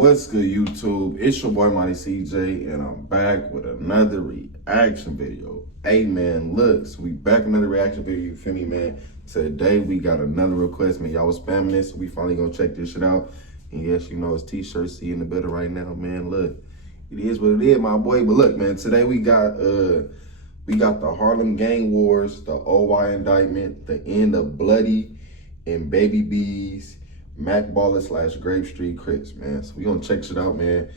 What's good, YouTube? It's your boy Monty CJ, and I'm back with another reaction video. Hey man, look, so we back another reaction video, you feel me, man? Today we got another request, man. Y'all was spamming this, so we finally gonna check this shit out. And yes, you know it's t-shirt C in the building right now, man. Look, it is what it is, my boy. But look, man, today we got the Harlem Gang Wars, the OY Indictment, the end of Bloodie and Baby B's Mac Baller / Grape Street Crips, man. So we gonna check shit out, man.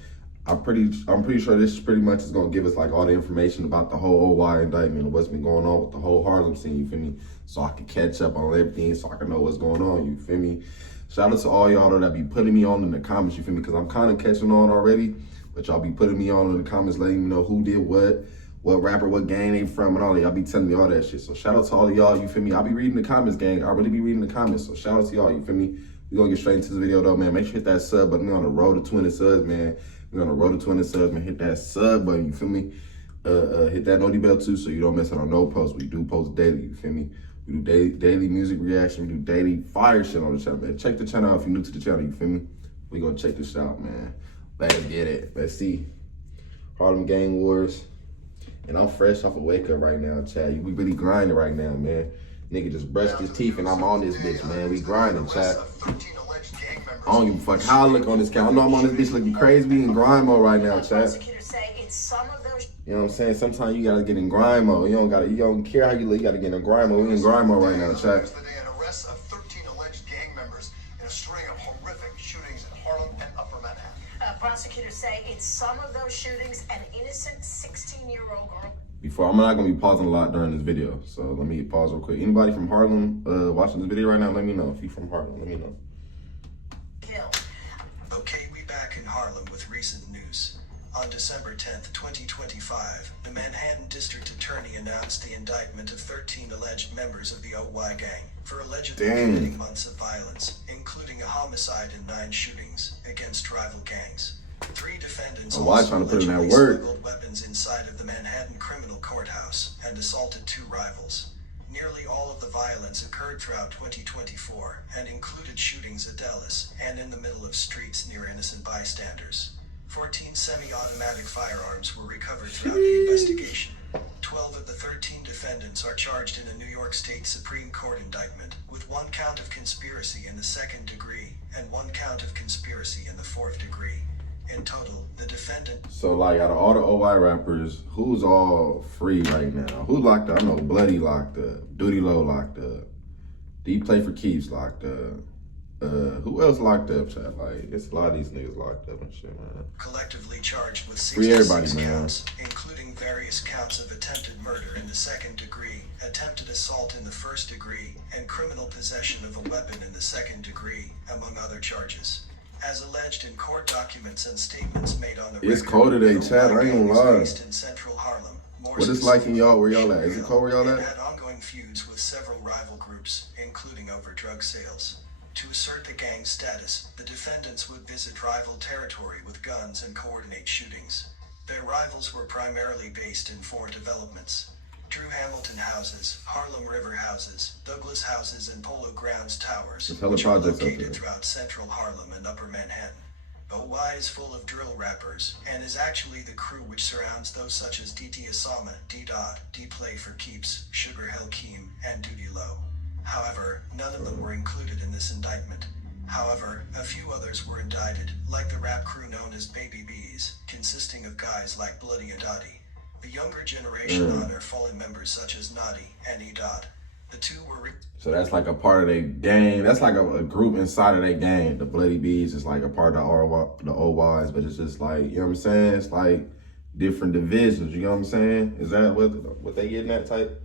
I'm pretty sure this pretty much is gonna give us like all the information about the whole OY Indictment and what's been going on with the whole Harlem scene, you feel me? So I can catch up on everything, so I can know what's going on, you feel me? Shout out to all y'all that be putting me on in the comments, you feel me? Because I'm kind of catching on already, but y'all be putting me on in the comments, letting me know who did what rapper, what gang they from, and all that. Y'all be telling me all that shit. So shout out to all of y'all, you feel me? I'll be reading the comments, gang. I really be reading the comments. So shout out to y'all, you feel me? We're gonna get straight into this video though, man. Make sure you hit that sub button. We're on the road to 20 subs, man. We're on the road to 20 subs, man. Hit that sub button, you feel me? Hit that noti bell too, so you don't miss out on no posts. We do post daily, you feel me? We do daily music reaction. We do daily fire shit on the channel, man. Check the channel out if you're new to the channel, you feel me? We gonna check this out, man. Let's get it. Let's see. Harlem Gang Wars. And I'm fresh off a wake up right now, Chad. We really grinding right now, man. Nigga just brushed his teeth and I'm on this bitch, man. We grinding, Chad. I don't give a fuck how I look on this camera. I know I'm on this bitch looking crazy. We in grind mode right now, Chad. You know what I'm saying? Sometimes you gotta get in grind mode. You don't care how you look, you gotta get in grind mode. We in grind mode right now, Chad. Arrests of 13 alleged gang members in a string of horrific shootings in Harlem and Upper Manhattan. Prosecutors say in some of those shootings, an innocent 16-year-old girl. I'm not gonna be pausing a lot during this video, so let me pause real quick. Anybody from Harlem watching this video right now, let me know. If you from Harlem, let me know. Okay, we back in Harlem with recent news. On December 10th, 2025, the Manhattan District Attorney announced the indictment of 13 alleged members of the OY gang for allegedly committing months of violence, including a homicide and 9 shootings against rival gangs. 3 defendants also allegedly smuggled weapons inside of the Manhattan Criminal Courthouse and assaulted 2 rivals. Nearly all of the violence occurred throughout 2024 and included shootings at Ellis and in the middle of streets near innocent bystanders. 14 semi-automatic firearms were recovered throughout the investigation. 12 of the 13 defendants are charged in a New York State Supreme Court indictment, with 1 count of conspiracy in the 2nd degree and 1 count of conspiracy in the 4th degree. In total, the defendant... So, like, out of all the OY rappers, who's all free right now? Who locked up? I know Bloodie locked up. Duty Low locked up. D Play for Keeps locked up. Who else locked up, chat? Like, it's a lot of these niggas locked up and shit, man. Collectively charged with 66 counts, including various counts of attempted murder in the 2nd degree, attempted assault in the 1st degree, and criminal possession of a weapon in the 2nd degree, among other charges. As alleged in court documents and statements made on the record, it's cold today, Chad. I ain't gonna lie. Based in Central Harlem. What it's like in y'all, where y'all at? Is it cold where y'all at? Had ongoing feuds with several rival groups, including over drug sales. To assert the gang's status, the defendants would visit rival territory with guns and coordinate shootings. Their rivals were primarily based in 4 developments: Drew Hamilton Houses, Harlem River Houses, Douglas Houses, and Polo Grounds Towers, which are located throughout central Harlem and Upper Manhattan. OY is full of drill rappers, and is actually the crew which surrounds those such as DT Osama, D-Dot, D-Play for Keeps, Sugar Hill Keem, and Duty Low. However, none of them were included in this indictment. However, a few others were indicted, like the rap crew known as Baby B's, consisting of guys like Bloodie and Dottie. The younger generation honor fallen members such as Naughty and E-Dot. The 2 were... So that's like a part of their gang. That's like a group inside of their gang. The Bloody B's is like a part of the OYs, but it's just like, you know what I'm saying? It's like different divisions, you know what I'm saying? Is that what they getting at type?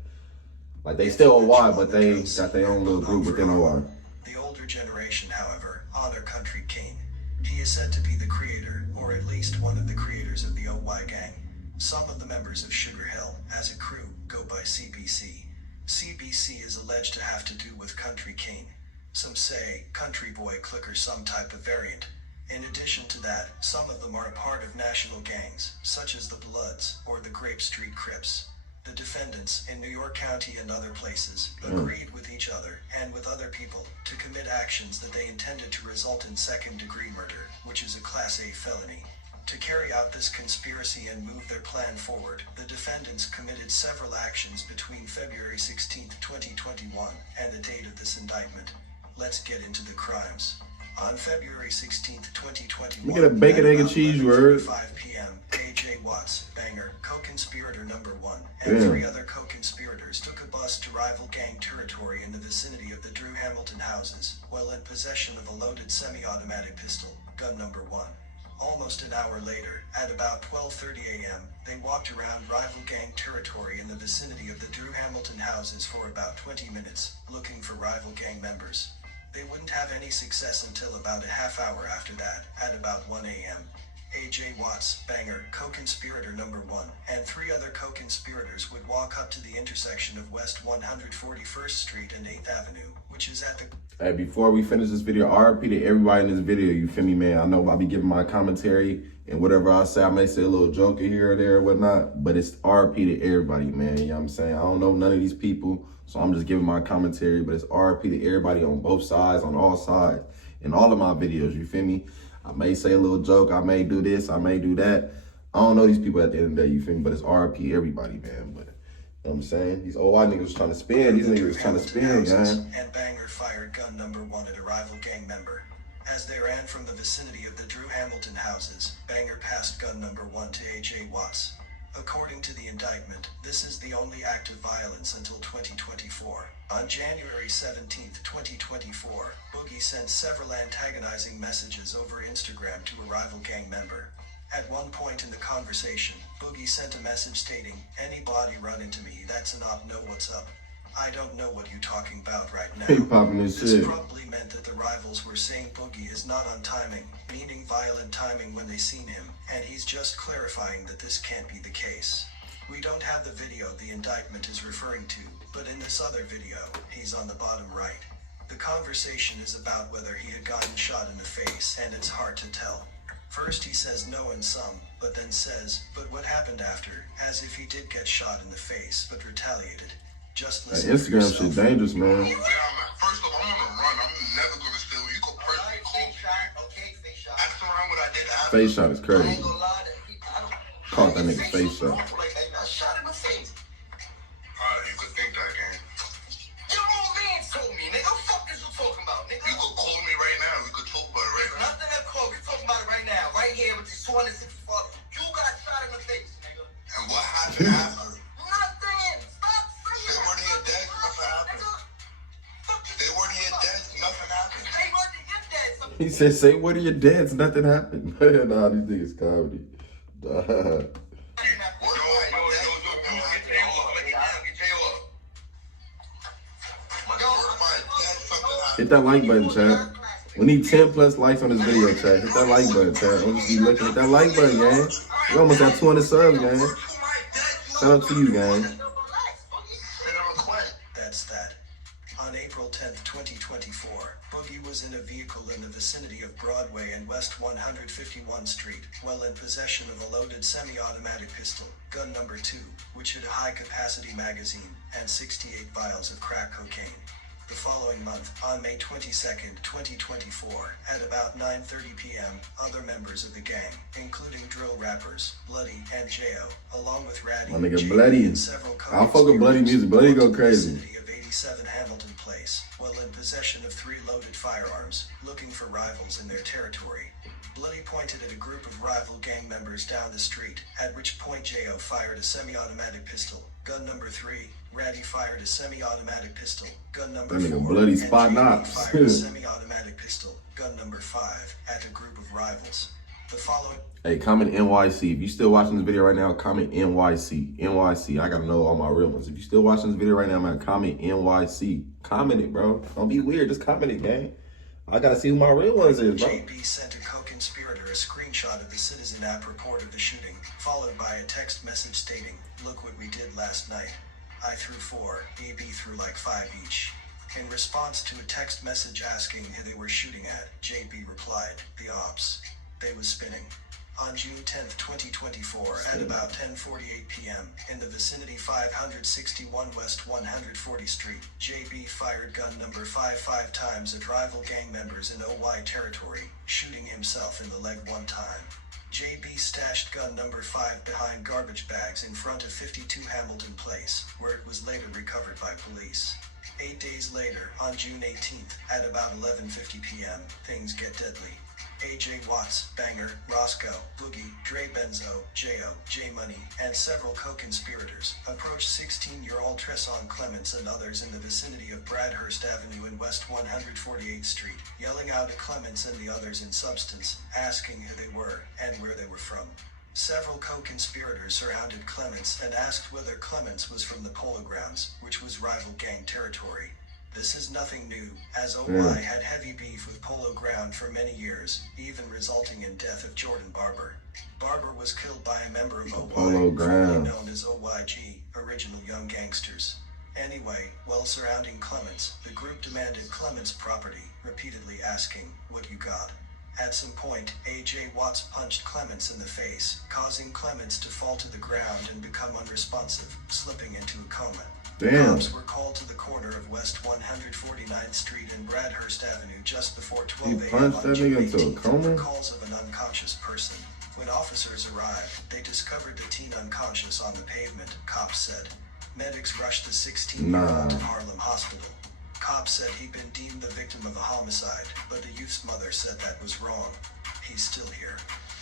Like they still OY, but they got their own little group within OY. The older generation, however, honor Country King. He is said to be the creator, or at least one of the creators of the OY gang. Some of the members of Sugar Hill, as a crew, go by CBC. CBC is alleged to have to do with Country King. Some say Country Boy Click or some type of variant. In addition to that, some of them are a part of national gangs, such as the Bloods or the Grape Street Crips. The defendants in New York County and other places agreed with each other and with other people to commit actions that they intended to result in second-degree murder, which is a Class A felony. To carry out this conspiracy and move their plan forward, the defendants committed several actions between February 16, 2021, and the date of this indictment. Let's get into the crimes. On February 16, 2021, we get a bacon, egg, and cheese, you heard? 5 p.m., A.J. Watts, banger, co-conspirator number 1, and 3 other co-conspirators took a bus to rival gang territory in the vicinity of the Drew Hamilton houses, while in possession of a loaded semi-automatic pistol, gun number 1. Almost an hour later, at about 12:30 a.m., they walked around rival gang territory in the vicinity of the Drew Hamilton houses for about 20 minutes, looking for rival gang members. They wouldn't have any success until about a half hour after that, at about 1 a.m. A.J. Watts, banger, co-conspirator number 1, and 3 other co-conspirators would walk up to the intersection of West 141st Street and 8th Avenue, which is at the... Hey, before we finish this video, RP to everybody in this video, you feel me, man? I know I'll be giving my commentary, and whatever I say, I may say a little joke here or there or whatnot, but it's RP to everybody, man. You know what I'm saying? I don't know none of these people, so I'm just giving my commentary, but it's RP to everybody on both sides, on all sides, in all of my videos, you feel me? I may say a little joke, I may do this, I may do that. I don't know these people at the end of the day, you feel me? But it's RP everybody, man. But you know what I'm saying? These old white niggas was trying to spin. These niggas was trying to spin, man. And banger fired gun number 1 at a rival gang member. As they ran from the vicinity of the Drew Hamilton houses, banger passed gun number 1 to A.J. Watts. According to the indictment, this is the only act of violence until 2024. On January 17, 2024, Boogie sent several antagonizing messages over Instagram to a rival gang member. At one point in the conversation, Boogie sent a message stating, "Anybody run into me, that's an op, know what's up. I don't know what you're talking about right now." He popping his This shit. probably meant that the rivals were saying Boogie is not on timing, meaning violent timing when they seen him, and he's just clarifying that this can't be the case. We don't have the video the indictment is referring to, but in this other video, he's on the bottom right. The conversation is about whether he had gotten shot in the face, and it's hard to tell. First he says no in some, but then says, "But what happened after?" as if he did get shot in the face, but retaliated. Just That listen for Instagram yourself. shit dangerous, man. Yeah, first off, I'm on the run. I'm never gonna steal. You could personally call me. Okay, face shot. Ask around what I did after. Face shot is I crazy. ain't gonna lie to you. I don't. Caught that nigga face shot. Like, I shot in the face. You could think that, gang. Your old man told me, nigga. What the fuck is you talking about, nigga? You could call me right now. We could talk about it right now. Nothing that call. We talking about it right now, right here with these 264. You got shot in the face, nigga. And what happened after? Nothing. Stop saying They that. weren't here dead. Nothing happened. They weren't here dead. Nothing happened. They weren't here dead. He said, "Say what are your dads? Nothing happened." Nah, these niggas comedy. Duh. Hit that like button, chat. We need 10 plus likes on this video, chat. Hit that like button, chat. Don't just be looking. Hit that like button, gang. We almost at 200 subs, gang. Shout out to you, gang. That's that. On April 10th, 2024, Boogie was in a vehicle in the vicinity of Broadway and West 151 Street, while in possession of a loaded semi-automatic pistol, gun number 2, which had a high-capacity magazine, and 68 vials of crack cocaine. The following month, on May 22nd, 2024, at about 9:30 p.m., other members of the gang, including drill rappers, Bloodie and J.O., along with Ratty, My nigga JB, Bloodie. and several I'll fuck with Bloodie music. Bloodie go crazy. vicinity of 87 Hamilton Place, while in possession of 3 loaded firearms, looking for rivals in their territory. Bloodie pointed at a group of rival gang members down the street, at which point J.O. fired a semi-automatic pistol, gun number 3. Ratty fired a semi-automatic pistol, gun number That 4. nigga Bloodie and spot JB knocks. fired a semi-automatic pistol, gun number 5, at a group of rivals. The following... Hey, comment NYC. If you still watching this video right now, comment NYC. NYC. I gotta know all my real ones. If you still watching this video right now, man, comment NYC. Comment it, bro. Don't be weird. Just comment it, gang. I gotta see who my real ones is, bro. JB sent a co-conspirator a screenshot of the Citizen app report of the shooting, followed by a text message stating, "Look what we did last night. I threw 4, BB threw like 5 each." In response to a text message asking who they were shooting at, JB replied, "The ops. They was spinning." On June 10, 2024, at about 10:48 p.m., in the vicinity 561 West 140th Street, JB fired gun number 5 times at rival gang members in OY territory, shooting himself in the leg 1 time. JB stashed gun number 5 behind garbage bags in front of 52 Hamilton Place, where it was later recovered by police. 8 days later, on June 18th, at about 11:50 p.m., things get deadly. AJ Watts, Banger, Roscoe, Boogie, Dre Benzo, J.O., J-Money, and several co-conspirators approached 16-year-old Tresson Clements and others in the vicinity of Bradhurst Avenue and West 148th Street, yelling out at Clements and the others in substance, asking who they were and where they were from. Several co-conspirators surrounded Clements and asked whether Clements was from the Polo Grounds, which was rival gang territory. This is nothing new, as OY had heavy beef with Polo Ground for many years, even resulting in death of Jordan Barber. Barber was killed by a member of OY, Polo Ground, known as OYG, Original Young Gangsters. Anyway, while surrounding Clements, the group demanded Clements' property, repeatedly asking, "What you got?" At some point, AJ Watts punched Clements in the face, causing Clements to fall to the ground and become unresponsive, slipping into a coma. Damn. Cops were called to the corner of West 149th Street and Bradhurst Avenue just before 12 He a.m. punched on that June nigga into a 18th coma? for calls of an unconscious person. When officers arrived, they discovered the teen unconscious on the pavement, cops said. Medics rushed the 16-year-old to Harlem Hospital. Cops said he'd been deemed the victim of a homicide, but the youth's mother said that was wrong. He's still here.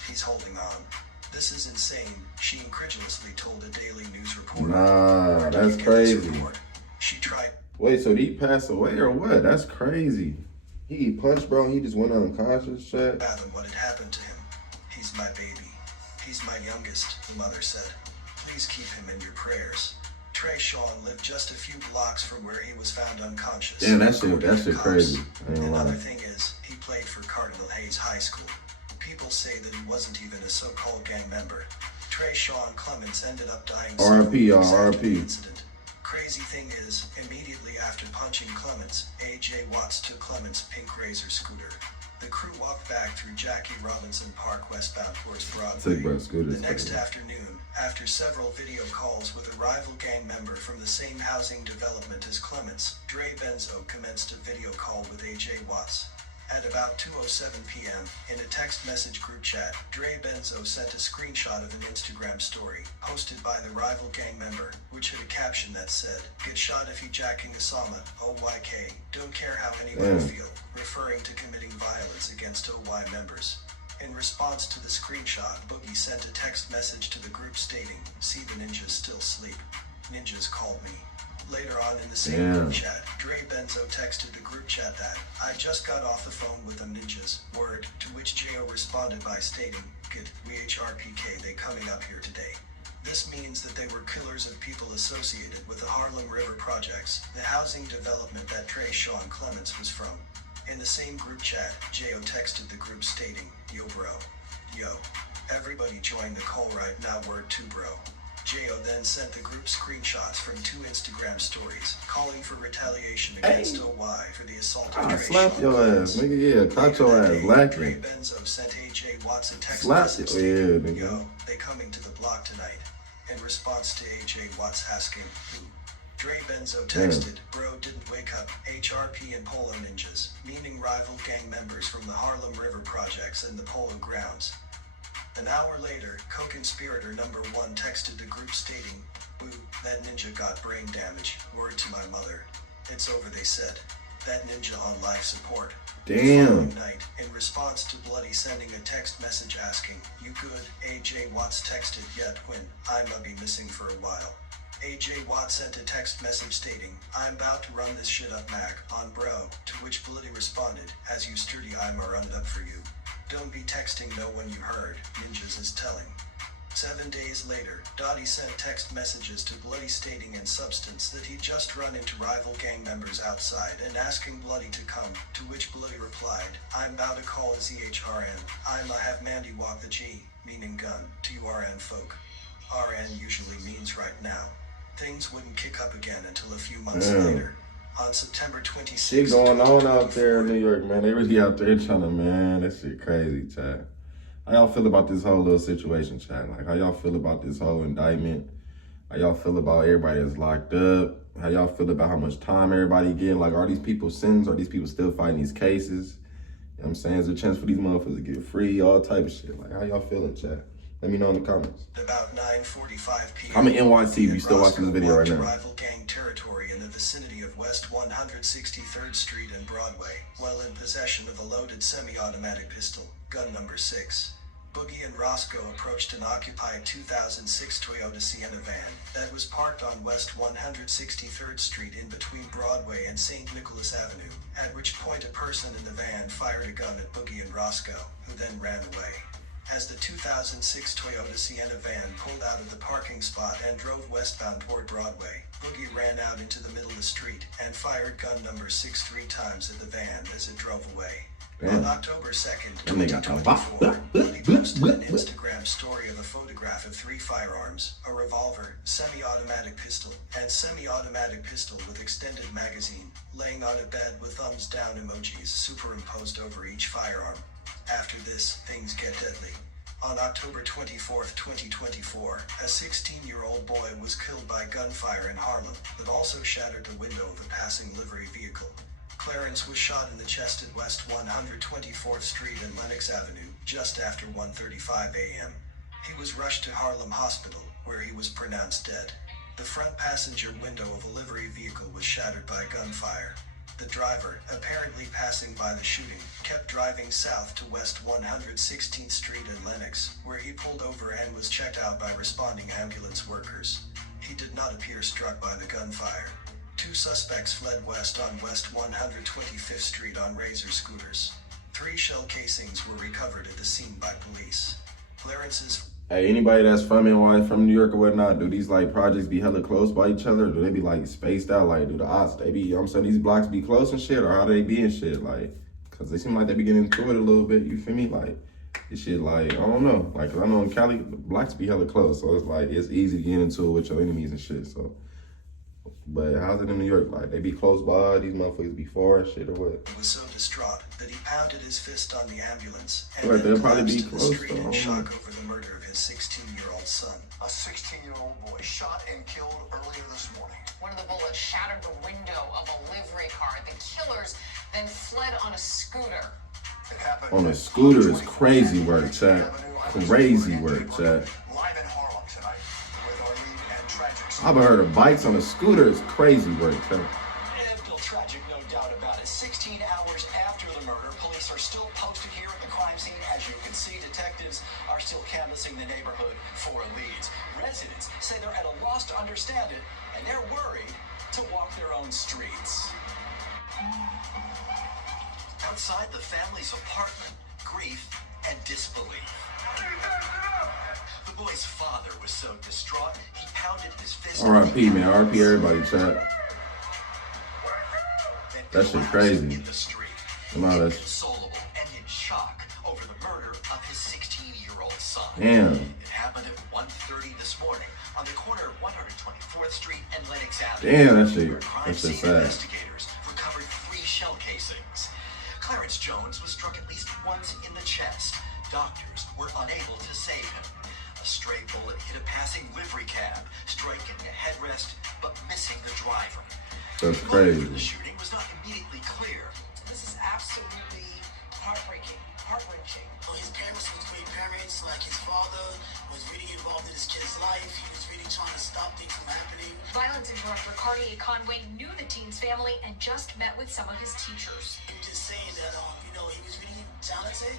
He's holding on. This is insane, she incredulously told a Daily News reporter. Nah, that's This crazy. report. She tried. Wait, so did he pass away or what? That's crazy. He punched, bro, and he just went unconscious, shit. Fathom what had happened to him. He's my baby. He's my youngest, the mother said. Please keep him in your prayers. Trey Sean lived just a few blocks from where he was found unconscious. Damn, that shit Cops. crazy. I ain't Another lying. thing is, he played for Cardinal Hayes High School. People say that he wasn't even a so-called gang member. Trey Sean Clements ended up dying R.I.P., y'all, after the R.I.P. incident. Crazy thing is, immediately after punching Clements, AJ Watts took Clements' pink Razor scooter. The crew walked back through Jackie Robinson Park westbound towards Broadway. Took my scooter. The next afternoon, after several video calls with a rival gang member from the same housing development as Clements, Dre Benzo commenced a video call with AJ Watts. At about 2:07 p.m., in a text message group chat, Dre Benzo sent a screenshot of an Instagram story, posted by the rival gang member, which had a caption that said, "Get shot if you jacking Osama, OYK, don't care how anyone feel," referring to committing violence against OY members. In response to the screenshot, Boogie sent a text message to the group stating, "See the ninjas still sleep. Ninjas called me." Later on in the same group chat, Dre Benzo texted the group chat that, "I just got off the phone with them ninjas, word," to which J.O. responded by stating, "Good, we HRPK, they coming up here today." This means that they were killers of people associated with the Harlem River Projects, the housing development that Trey Sean Clements was from. In the same group chat, J.O. texted the group stating, "Yo bro. Yo. Everybody join the call right now, word 2 bro." J.O. then sent the group screenshots from 2 Instagram stories, calling for retaliation against OY for the assault of I Trey slap Sean your Clements. ass, nigga, yeah, caught your ass Dre lacking. Benzo sent AJ Watts a text Slap message your ear, stating, nigga. "Yo, they coming to the block tonight." In response to AJ Watts asking, "Who?" Dre Benzo texted, "Bro didn't wake up, HRP and Polo Ninjas," meaning rival gang members from the Harlem River Projects and the Polo Grounds. An hour later, co-conspirator number 1 texted the group stating, "Boo, that ninja got brain damage, word to my mother. It's over," they said. "That ninja on life support." The Damn. following night, in response to Bloodie sending a text message asking, "You good?" AJ Watts texted, "Yet when, I'ma be missing for a while." AJ Watts sent a text message stating, "I'm about to run this shit up Mac, on bro," to which Bloodie responded, "As you sturdy I'ma run it up for you. Don't be texting no one you heard, ninjas is telling." 7 days later, Dottie sent text messages to Bloodie stating in substance that he'd just run into rival gang members outside and asking Bloodie to come, to which Bloodie replied, "I'm about to call a ZHRN, I'ma have Mandy walk the G, meaning gun, to you RN folk." RN usually means right now. Things wouldn't kick up again until a few months later. On September 26th, Shit going on out there in New York, man. They really out there trying to, man, that shit crazy, Chad. How y'all feel about this whole little situation, chat? Like, how y'all feel about this whole indictment? How y'all feel about everybody that's locked up? How y'all feel about how much time everybody getting? Like, are these people sentenced? Are these people still fighting these cases? You know what I'm saying? Is there a chance for these motherfuckers to get free? All type of shit. Like, how y'all feeling, chat? Let me know in the comments. About 9:45 p.m. I'm in NYC if you still watching this video right now. Rival gang territory in the vicinity of West 163rd Street and Broadway, while in possession of a loaded semi-automatic pistol, gun number 6. Boogie and Roscoe approached an occupied 2006 Toyota Sienna van that was parked on West 163rd Street in between Broadway and St. Nicholas Avenue, at which point a person in the van fired a gun at Boogie and Roscoe, who then ran away. As the 2006 Toyota Sienna van pulled out of the parking spot and drove westbound toward Broadway, Boogie ran out into the middle of the street and fired gun number 6 3 times at the van as it drove away. Damn. On October 2nd, 2024, Bloodie posted an Instagram story of a photograph of 3 firearms, a revolver, semi-automatic pistol, and semi-automatic pistol with extended magazine, laying on a bed with thumbs down emojis superimposed over each firearm. After this, things get deadly. On October 24th, 2024, a 16-year-old boy was killed by gunfire in Harlem that also shattered the window of a passing livery vehicle. Clarence was shot in the chest at West 124th Street and Lenox Avenue just after 1:35 a.m. He was rushed to Harlem Hospital, where he was pronounced dead. The front passenger window of a livery vehicle was shattered by gunfire. The driver, apparently passing by the shooting, kept driving south to West 116th Street and Lenox, where he pulled over and was checked out by responding ambulance workers. He did not appear struck by the gunfire. 2 suspects fled west on West 125th Street on Razor scooters. 3 shell casings were recovered at the scene by police. Clarence's... Hey, anybody that's from NY, from New York or whatnot, do these like projects be hella close by each other? Or do they be like spaced out? Like, do the odds, they be, you know what I'm saying, these blocks be close and shit? Or how they be and shit? Like, cause they seem like they be getting into it a little bit, you feel me? Like, this shit, like, I don't know. Like, cause I know in Cali, the blocks be hella close. So it's like, it's easy to get into it with your enemies and shit, so. But how's it in New York? Like, they be close by, these motherfuckers be far and shit, or what? He was so distraught that he pounded his fist on the ambulance and Right, then they'll probably be collapsed to the close, street though. in shock over the murder of his 16-year-old son. A 16-year-old boy shot and killed earlier this morning. One of the bullets shattered the window of a livery car. The killers then fled on a scooter. It happened On a scooter is crazy work, chat. Crazy work, chat. Live in Harlem tonight with our lead and tragic. I've heard of bikes on a scooter is crazy work, chat. Still tragic, no doubt about it. 16 hours after the murder, police are still posted here at the crime scene. As you can see, detectives are still canvassing the neighborhood for leads. Residents say they're at a loss to understand it, and they're worried to walk their own streets. Outside the family's apartment, grief and disbelief. The boy's father was so distraught, he pounded his fist. R.I.P. man, R.I.P. everybody, chat. That shit crazy. In the street, Nah, that's... inconsolable and in shock over the murder of his 16-year-old son. Damn. It happened at 1:30 this morning on the corner of 124th Street and Lenox Avenue. Damn, that shit, where crime that shit scene sad. investigators recovered 3 shell casings. Clarence Jones was struck at least once in the chest. Doctors were unable to save him. A stray bullet hit a passing livery cab, striking the headrest, but missing the driver. That's The motive crazy. for the shooting was not immediately clear. This is absolutely heartbreaking, heart-wrenching. His parents was great parents. Like, his father was really involved in his kid's life. He was really trying to stop things from happening. Violence interrupter Cartier Conway knew the teen's family and just met with some of his teachers. I'm just saying that, he was really talented.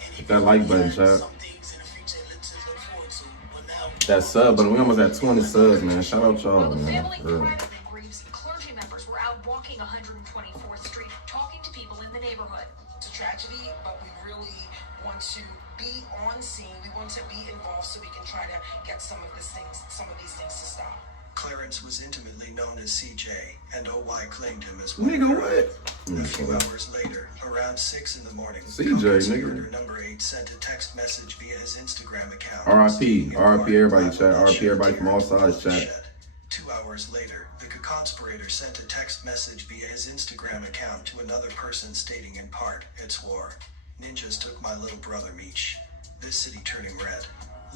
And he Hit that like button, had chat. some things in the future to look forward to. But now, That sub, but we almost at 20 subs, man. Shout out y'all, While the man. family For real. privately grieves, clergy members were out walking 124th Street, talking to people in the neighborhood. It's a tragedy, but we really want to be on scene. We want to be involved so we can try to get some of these things to stop. Clarence was intimately known as CJ, and OY claimed him as one. Nigga, what? A few hours later, around 6 in the morning, CJ, co-conspirator nigga. number 8 sent a text message via his Instagram account. R.I.P. stating in R.I.P. part, everybody, "I will chat. not R.I.P. shed a everybody from tear all until sides, blood is chat. shed." 2 hours later, the co-conspirator sent a text message via his Instagram account to another person stating in part, "It's war. Ninjas took my little brother Meech." this city turning red.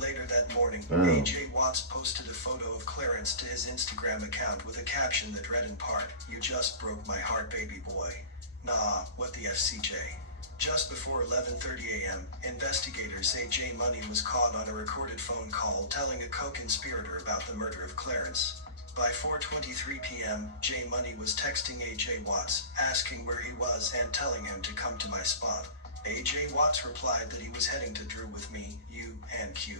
Later that morning, Damn. A.J. Watts posted a photo of Clarence to his Instagram account with a caption that read in part, "You just broke my heart, baby boy. Nah, what the FCJ?" Just before 11:30 a.m., investigators say J Money was caught on a recorded phone call telling a co-conspirator about the murder of Clarence. By 4:23 p.m., J Money was texting A.J. Watts, asking where he was and telling him to come to my spot. A.J. Watts replied that he was heading to Drew with me, you, and Q.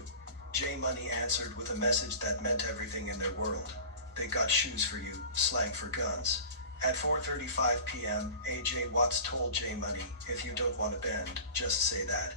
J Money answered with a message that meant everything in their world. "They got shoes for you, slang for guns." At 4:35 p.m., A.J. Watts told J Money, "If you don't want to bend, just say that."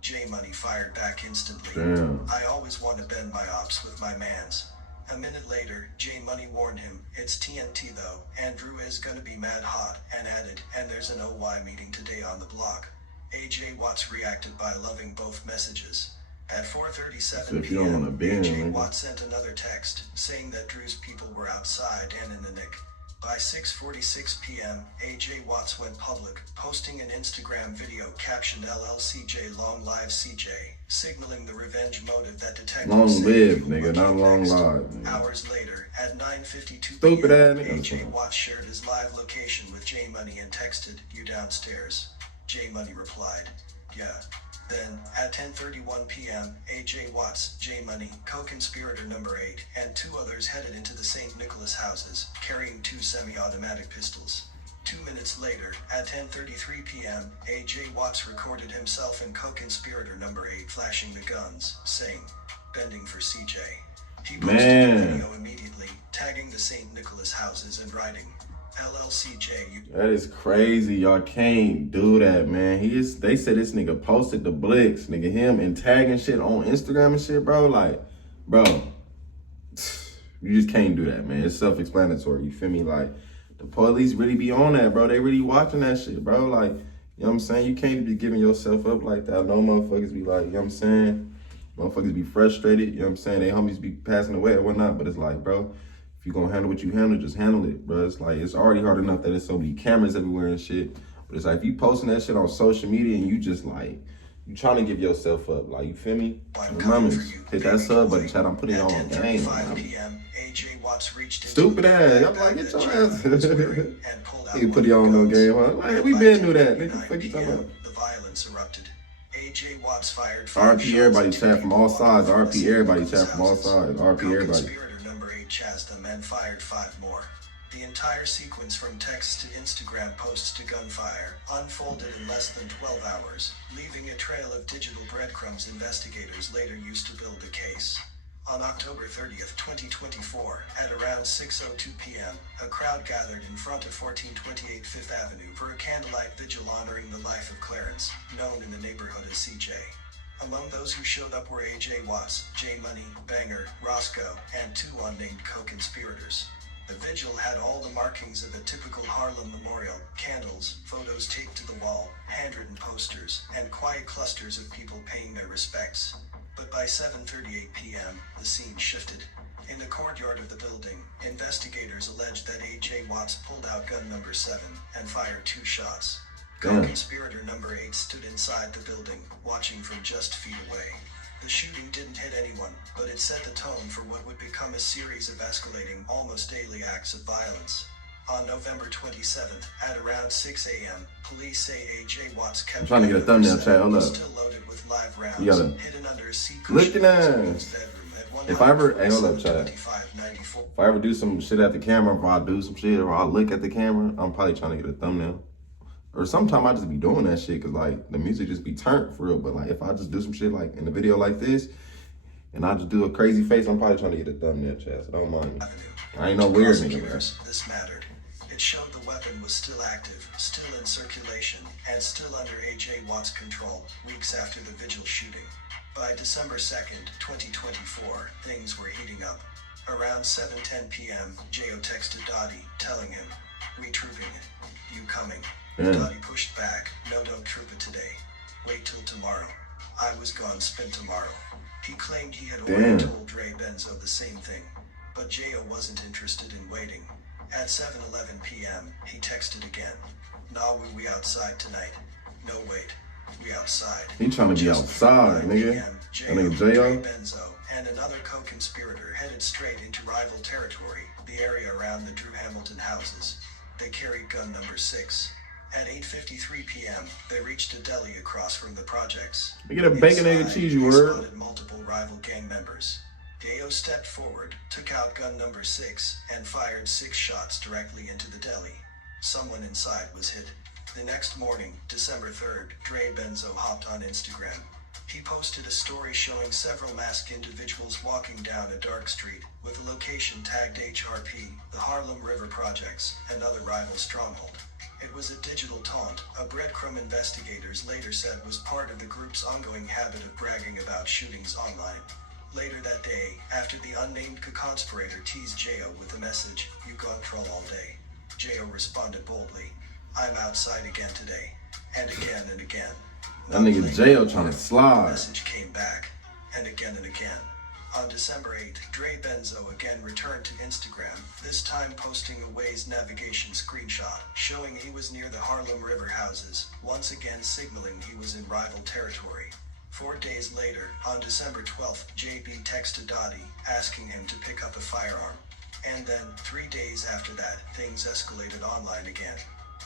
J Money fired back instantly. Damn. "I always want to bend my ops with my mans." A minute later, J Money warned him, "It's TNT though, and Drew is gonna be mad hot," and added, "And there's an OY meeting today on the block." A.J. Watts reacted by loving both messages. At 4:37 So if you don't wanna p.m., bend, A.J. nigga. Watts sent another text, saying that Drew's people were outside and in the nick. By 6:46 p.m., A.J. Watts went public, posting an Instagram video captioned "LLCJ Long Live CJ," signaling the revenge motive that detectives Long say live, he will nigga, look not at long next. live, nigga. Hours later, at 9:52 Stupid p.m., ass nigga. A.J. Watts shared his live location with J Money and texted, "You downstairs?" J Money replied, "Yeah." Then, at 10:31 p.m., A.J. Watts, J Money, co-conspirator number 8, and 2 others headed into the St. Nicholas houses, carrying 2 semi-automatic pistols. 2 minutes later, at 10:33 p.m., A.J. Watts recorded himself and co-conspirator number 8 flashing the guns, saying, "Bending for CJ." He posted the video immediately, tagging the St. Nicholas houses and writing, "LLCJ, That is crazy. Y'all can't do that, man. They said this nigga posted the Blix, nigga, him and tagging shit on Instagram and shit, bro. Like, bro, you just can't do that, man. It's self-explanatory. You feel me? Like, the police really be on that, bro. They really watching that shit, bro. Like, you know what I'm saying? You can't be giving yourself up like that. No motherfuckers be like, you know what I'm saying? Motherfuckers be frustrated, you know what I'm saying? They homies be passing away or whatnot, but it's like, bro, if you gonna handle what you handle, just handle it, bro. It's like, it's already hard enough that there's so many cameras everywhere and shit. But it's like, if you posting that shit on social media and you just like, you trying to give yourself up, like, you feel me? Remember, hit that sub button, chat. I'm putting y'all on game. 10:35 p.m., A.J. Watts reached into Stupid the ass. I'm backpack like, get that your J Money was ass. wearing and pulled out You one put of y'all on no the game, guns. huh? Like, And we by been do that. 10:39 Nigga, fuck you talking p.m., about? the violence erupted. A.J. Watts fired 5 RP shots everybody at 2 chat from people all sides. walking from the RP St. everybody Nicholas chat from all houses. sides. RP everybody. Co-conspirator number 8 chased them and fired 5 more. The entire sequence from text to Instagram posts to gunfire unfolded in less than 12 hours, leaving a trail of digital breadcrumbs investigators later used to build the case. On October 30th, 2024, at around 6:02 p.m., a crowd gathered in front of 1428 Fifth Avenue for a candlelight vigil honoring the life of Clarence, known in the neighborhood as CJ. Among those who showed up were A.J. Watts, J Money, Banger, Roscoe, and 2 unnamed co-conspirators. The vigil had all the markings of a typical Harlem memorial: candles, photos taped to the wall, handwritten posters, and quiet clusters of people paying their respects. But by 7:38 p.m., the scene shifted. In the courtyard of the building, investigators alleged that A.J. Watts pulled out gun number 7 and fired 2 shots. Co-conspirator number 8 stood inside the building, watching from just feet away. The shooting didn't hit anyone, but it set the tone for what would become a series of escalating, almost daily acts of violence. On November 27th, at around 6 a.m., police say A.J. Watts kept I'm trying to get a thumbnail, chat. Hold up. still loaded with live rounds, You gotta hidden under a seat look cushion at in that. his bedroom at If I ever, hey, hold up, 147 chat. 2594. If I ever do some shit at the camera, or I do some shit, or I look at the camera, I'm probably trying to get a thumbnail. Or sometimes I just be doing that shit because like the music just be turned for real. But like if I just do some shit like in the video like this, and I just do a crazy face, I'm probably trying to get a thumbnail, chat. So don't mind me. I ain't no weird nigga, man. This mattered. It showed the weapon was still active, still in circulation, and still under A.J. Watts' control, weeks after the vigil shooting. By December 2nd, 2024, things were heating up. Around 7:10 p.m., J.O. texted Dottie, telling him, "We trooping it. You coming?" Dottie pushed back, "No, don't troop it today. Wait till tomorrow. I was gone, spin tomorrow." He claimed he had already told Dre Benzo the same thing, but J.O. wasn't interested in waiting. At 7:11 p.m., he texted again, "Nah, we outside tonight. No, wait. We outside. He trying to be Just outside, 9 nigga. p.m., That nigga J.O. Benzo and another co-conspirator headed straight into rival territory, the area around the Drew Hamilton houses. They carried gun number 6. At 8:53 p.m., they reached a deli across from the projects. We get a bacon, egg, and Inside, cheese, you they word. spotted multiple rival gang members. J.O. stepped forward, took out gun number 6, and fired 6 shots directly into the deli. Someone inside was hit. The next morning, December 3rd, Dre Benzo hopped on Instagram. He posted a story showing several masked individuals walking down a dark street, with a location tagged HRP, the Harlem River Projects, another rival stronghold. It was a digital taunt, a breadcrumb investigators later said was part of the group's ongoing habit of bragging about shootings online. Later that day, after the unnamed co-conspirator teased J.O. with a message, "You gon' troll all day," J.O. responded boldly, "I'm outside again today," and again and again. That nigga J.O. trying to The slide. message came back, and again and again. On December 8th, Dre Benzo again returned to Instagram, this time posting a Waze navigation screenshot, showing he was near the Harlem River houses, once again signaling he was in rival territory. 4 days later, on December 12th, JB texted Dottie, asking him to pick up a firearm. And then, 3 days after that, things escalated online again.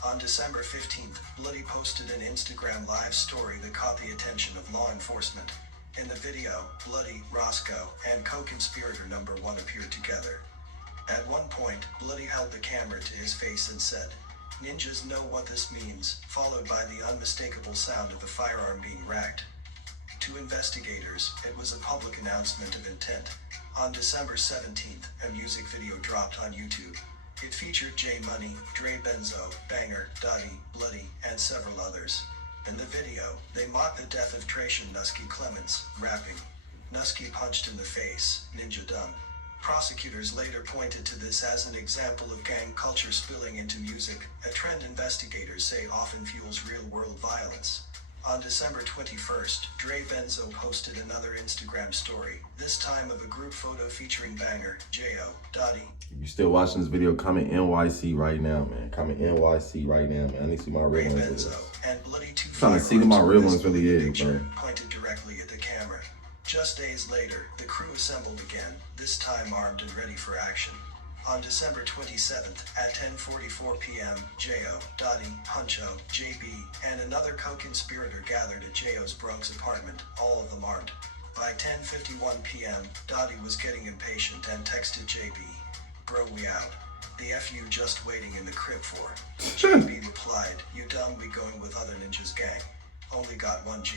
On December 15th, Bloodie posted an Instagram live story that caught the attention of law enforcement. In the video, Bloodie, Roscoe, and co-conspirator number 1 appeared together. At one point, Bloodie held the camera to his face and said, "Ninjas know what this means," followed by the unmistakable sound of the firearm being racked. To investigators, it was a public announcement of intent. On December 17th, a music video dropped on YouTube. It featured J Money, Dre Benzo, Banger, Dottie, Bloodie, and several others. In the video, they mocked the death of Tracian Nusky Clements, rapping, "Nusky punched in the face, ninja dumb." Prosecutors later pointed to this as an example of gang culture spilling into music, a trend investigators say often fuels real-world violence. On December 21st, Dre Benzo posted another Instagram story, this time of a group photo featuring Banger, J.O., Dottie. If you're still watching this video, comment NYC right now, man. Comment NYC right now, man. I need to see my real Ray ones. Benzo and Bloodie, two Trying to see who my real firearms ones really is, picture bro. pointed directly at the camera. Just days later, the crew assembled again, this time armed and ready for action. On December 27th, at 10:44 p.m., J.O., Dottie, Huncho, JB, and another co-conspirator gathered at J.O.'s Bronx apartment, all of them armed. By 10:51 p.m., Dottie was getting impatient and texted JB, "Bro, we out. The F you just waiting in the crib for." JB replied, "You dumb, we going with other ninjas gang. Only got 1 G."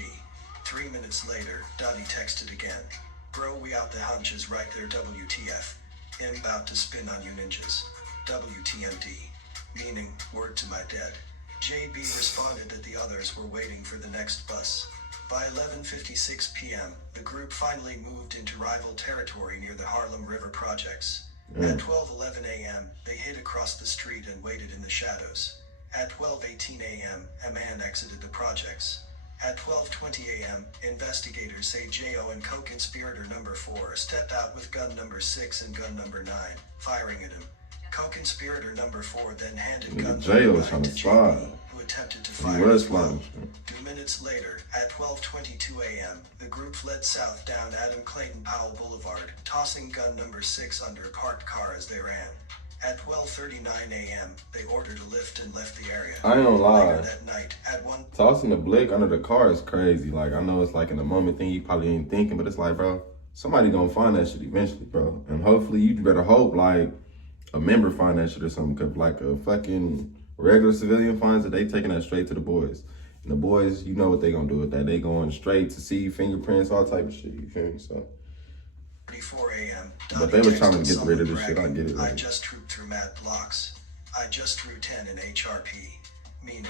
3 minutes later, Dottie texted again, "Bro, we out, the hunch is right there, WTF. I'm about to spin on you ninjas. WTMD. Meaning, word to my dead." JB responded that the others were waiting for the next bus. By 11:56 p.m., the group finally moved into rival territory near the Harlem River Projects. At 12:11 a.m., they hid across the street and waited in the shadows. At 12:18 a.m., a man exited the projects. At 12:20 a.m., investigators say J.O. and co-conspirator number 4 stepped out with gun number 6 and gun number 9, firing at him. Co-conspirator number 4 then handed gun J.O. number 9 trying to to slide. JB, who attempted to He fire was as well. sliding. 2 minutes later, at 12:22 a.m., the group fled south down Adam Clayton Powell Boulevard, tossing gun number 6 under a parked car as they ran. At 12:39 a.m., they ordered a lift and left the area. I ain't gonna lie. Later that night, at 1 Tossing the blick under the car is crazy. Like, I know it's like in the moment thing you probably ain't thinking, but it's like, bro, somebody gonna find that shit eventually, bro. And hopefully you better hope like a member find that shit or something. Cause like a fucking regular civilian finds it, they taking that straight to the boys. And the boys, you know what they gonna do with that. They going straight to see fingerprints, all type of shit. You feel me? So. 3:44 a.m. But they were trying to texted get rid of this someone shit. I bragging, get it. "I Like, just trooped through mad blocks. I just threw 10 in HRP." Meaning,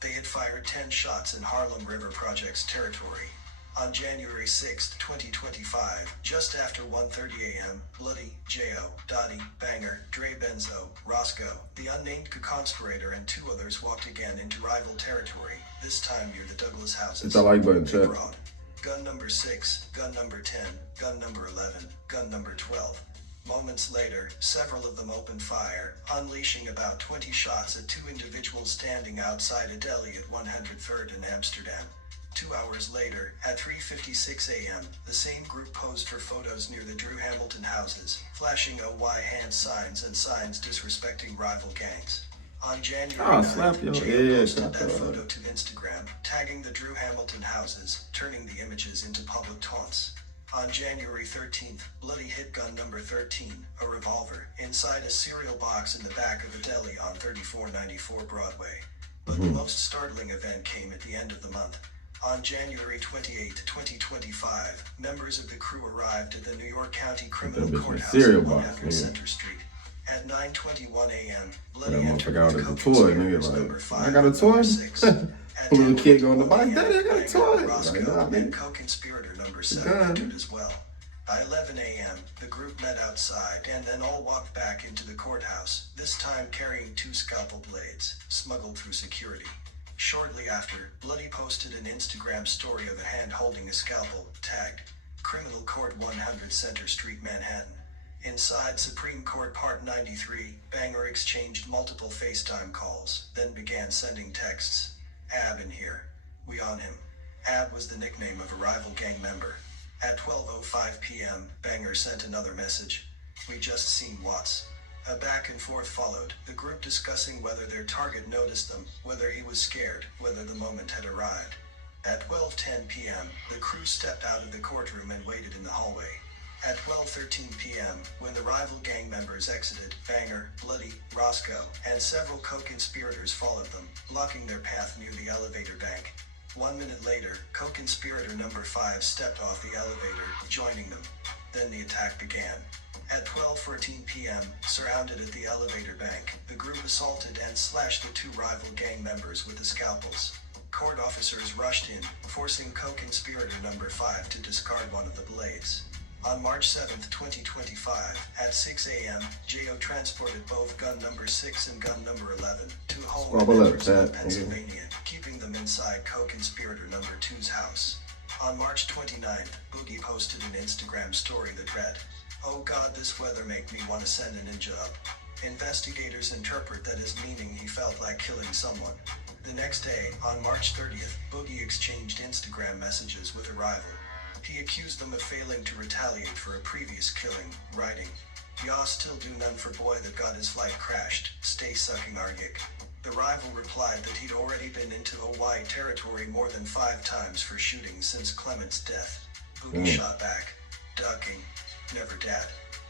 they had fired 10 shots in Harlem River Projects territory. On January 6, 2025, just after 1:30 a.m., Bloodie, J.O., Dottie, Banger, Dre Benzo, Roscoe, the unnamed co-conspirator, and 2 others walked again into rival territory, this time near the Douglas houses. hit that like button, They chat. brought gun number 6, gun number 10, gun number 11, gun number 12. Moments later, several of them opened fire, unleashing about 20 shots at 2 individuals standing outside a deli at 103rd in Amsterdam. 2 hours later, at 3:56 a.m., the same group posed for photos near the Drew Hamilton houses, flashing OY hand signs and signs disrespecting rival gangs. On January 9th, J.O. posted that photo to Instagram, tagging the Drew Hamilton houses, turning the images into public taunts. On January 13th, Bloodie hit gun number 13, a revolver, inside a cereal box in the back of a deli on 3494 Broadway. But the most startling event came at the end of the month. On January 28, 2025, members of the crew arrived at the New York County Criminal Courthouse at 100 Center Street. At 9:21 a.m., Bloodie entered with co-conspirators number 5 and number 6. At little kid going to buy, Daddy, I got a toy. Roscoe and co-conspirator number 7 entered as well. By 11 a.m., the group met outside and then all walked back into the courthouse, this time carrying 2 scalpel blades, smuggled through security. Shortly after, Bloodie posted an Instagram story of a hand holding a scalpel, tagged, Criminal Court 100 Center Street, Manhattan. Inside Supreme Court Part 93, Banger exchanged multiple FaceTime calls, then began sending texts. Ab in here. We on him. Ab was the nickname of a rival gang member. At 12:05 p.m., Banger sent another message. We just seen Watts. A back and forth followed, the group discussing whether their target noticed them, whether he was scared, whether the moment had arrived. At 12:10 p.m., the crew stepped out of the courtroom and waited in the hallway. At 12:13 p.m., when the rival gang members exited, Banger, Bloodie, Roscoe, and several co-conspirators followed them, blocking their path near the elevator bank. 1 minute later, co-conspirator number 5 stepped off the elevator, joining them. Then the attack began. At 12:14 p.m., surrounded at the elevator bank, the group assaulted and slashed the 2 rival gang members with the scalpels. Court officers rushed in, forcing co-conspirator number 5 to discard one of the blades. On March 7, 2025, at 6 a.m., J.O. transported both gun number 6 and gun number 11 to a home in Edwardsville, Pennsylvania, keeping them inside co-conspirator number 2's house. On March 29th, Boogie posted an Instagram story that read, "Oh God, this weather make me want to send a ninja up." Investigators interpret that as meaning he felt like killing someone. The next day, on March 30th, Boogie exchanged Instagram messages with a rival. He accused them of failing to retaliate for a previous killing, writing, "Y'all still do none for boy that got his flight crashed, stay sucking our yick." The rival replied that he'd already been into OY territory more than 5 times for shooting since Clement's death. Boogie shot back, ducking, "Never dad.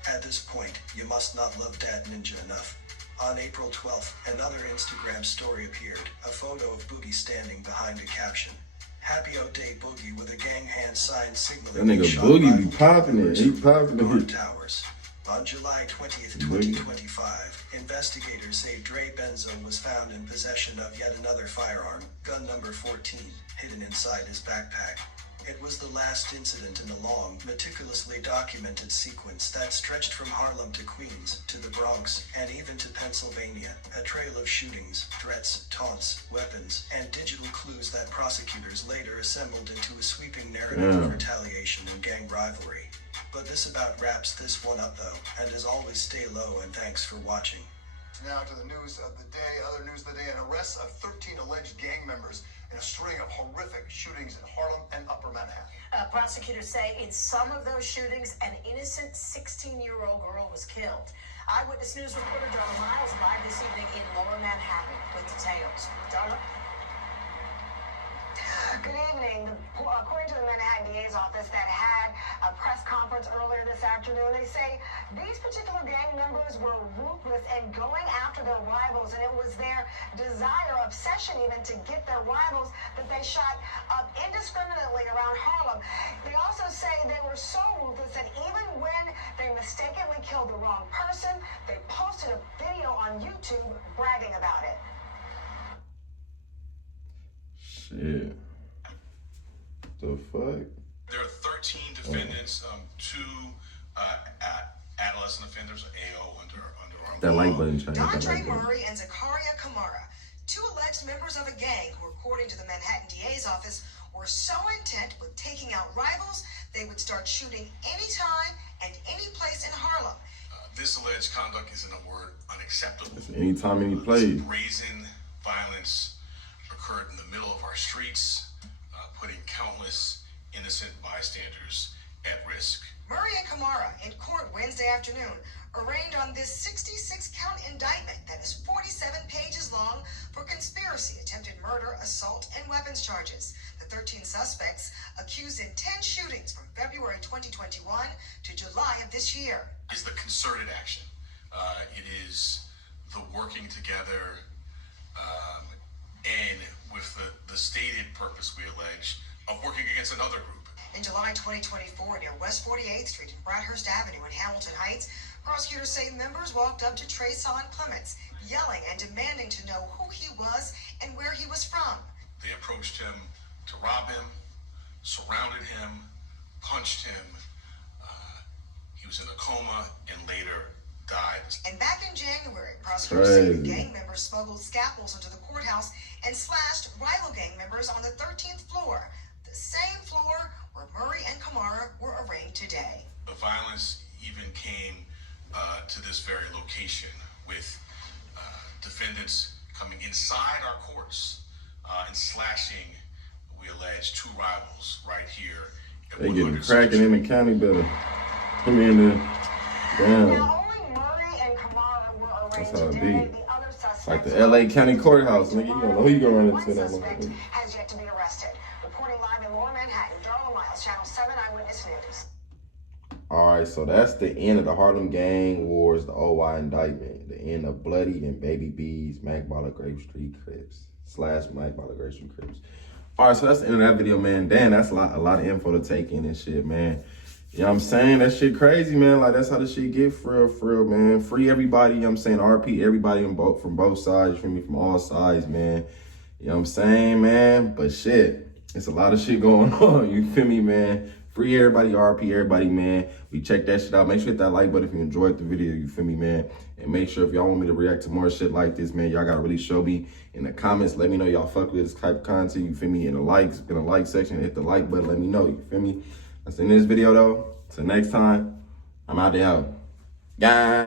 At this point, you must not love Dad Ninja enough." On April 12th, another Instagram story appeared, a photo of Boogie standing behind a caption, "Happy O Day Boogie," with a gang hand sign signaling that nigga Boogie be popping it. He popping it. Towers. On July 20th, 2025, investigators say Dre Benzo was found in possession of yet another firearm, gun number 14, hidden inside his backpack. It was the last incident in a long, meticulously documented sequence that stretched from Harlem to Queens, to the Bronx, and even to Pennsylvania, a trail of shootings, threats, taunts, weapons, and digital clues that prosecutors later assembled into a sweeping narrative of retaliation and gang rivalry. But this about wraps this one up though, and as always stay low and thanks for watching. Now to the news of the day. Other news of the day, an arrest of 13 alleged gang members in a string of horrific shootings in Harlem and Upper Manhattan. Prosecutors say in some of those shootings, an innocent 16-year-old girl was killed. Eyewitness News reporter Darla Miles live this evening in Lower Manhattan with details. Darla? Good evening. According to the Manhattan DA's office that had a press conference earlier this afternoon, they say these particular gang members were ruthless and going after their rivals, and it was their desire, obsession even, to get their rivals that they shot up indiscriminately around Harlem. They also say they were so ruthless that even when they mistakenly killed the wrong person, they posted a video on YouTube bragging about it. Shit. The fuck? There are 13 defendants, 2 adolescent offenders, AO under our that like button change. Dondre Murray and Zakaria Kamara, 2 alleged members of a gang who, according to the Manhattan DA's office, were so intent with taking out rivals, they would start shooting anytime and any place in Harlem. This alleged conduct is, in a word, unacceptable. Anytime, any place. Brazen violence occurred in the middle of our streets. putting countless innocent bystanders at risk. Murray and Kamara in court Wednesday afternoon arraigned on this 66-count indictment that is 47 pages long for conspiracy, attempted murder, assault, and weapons charges. The 13 suspects accused in 10 shootings from February 2021 to July of this year. It's the concerted action. It is the working together and with the stated purpose, we allege, of working against another group. In July 2024, near West 48th Street and Bradhurst Avenue in Hamilton Heights, prosecutors say members walked up to Trayson Clements, yelling and demanding to know who he was and where he was from. They approached him to rob him, surrounded him, punched him. He was in a coma and later died. And back in January, prosecutors say the Crazy. gang members smuggled scalpels into the courthouse and slashed rival gang members on the 13th floor, the same floor where Murray and Kamara were arraigned today. The violence even came to this very location with defendants coming inside our courts and slashing, we allege, two rivals right here. At They getting 100 cracking in the county building. I mean, damn. Now, only Murray and Kamara were arraigned That's how it today. be. The other suspects Like the LA County Courthouse, nigga. You don't know who you gonna run One into that suspect motherfucker. has yet to be arrested. Reporting live in Lower Manhattan, Darla Miles, Channel 7 Eyewitness News. Alright, so that's the end of the Harlem Gang Wars, the OY indictment. The end of Bloodie and Baby B's Mac Balla Grape Street Crips / Mac Balla Grape Street Crips. Alright, so that's the end of that video, man. Damn, that's a lot of info to take in and shit, man. You know what I'm saying? That shit crazy, man. Like, that's how the shit get for real, man. Free everybody, you know what I'm saying? RP everybody from both sides, you feel me? From all sides, man. You know what I'm saying, man? But shit, it's a lot of shit going on, you feel me, man? Free everybody, RP everybody, man. We check that shit out. Make sure you hit that like button if you enjoyed the video, you feel me, man? And make sure if y'all want me to react to more shit like this, man, y'all gotta really show me in the comments. Let me know y'all fuck with this type of content, you feel me? In the like section, hit the like button, let me know, you feel me? That's in this video, though. Till next time, I'm out there. Guys.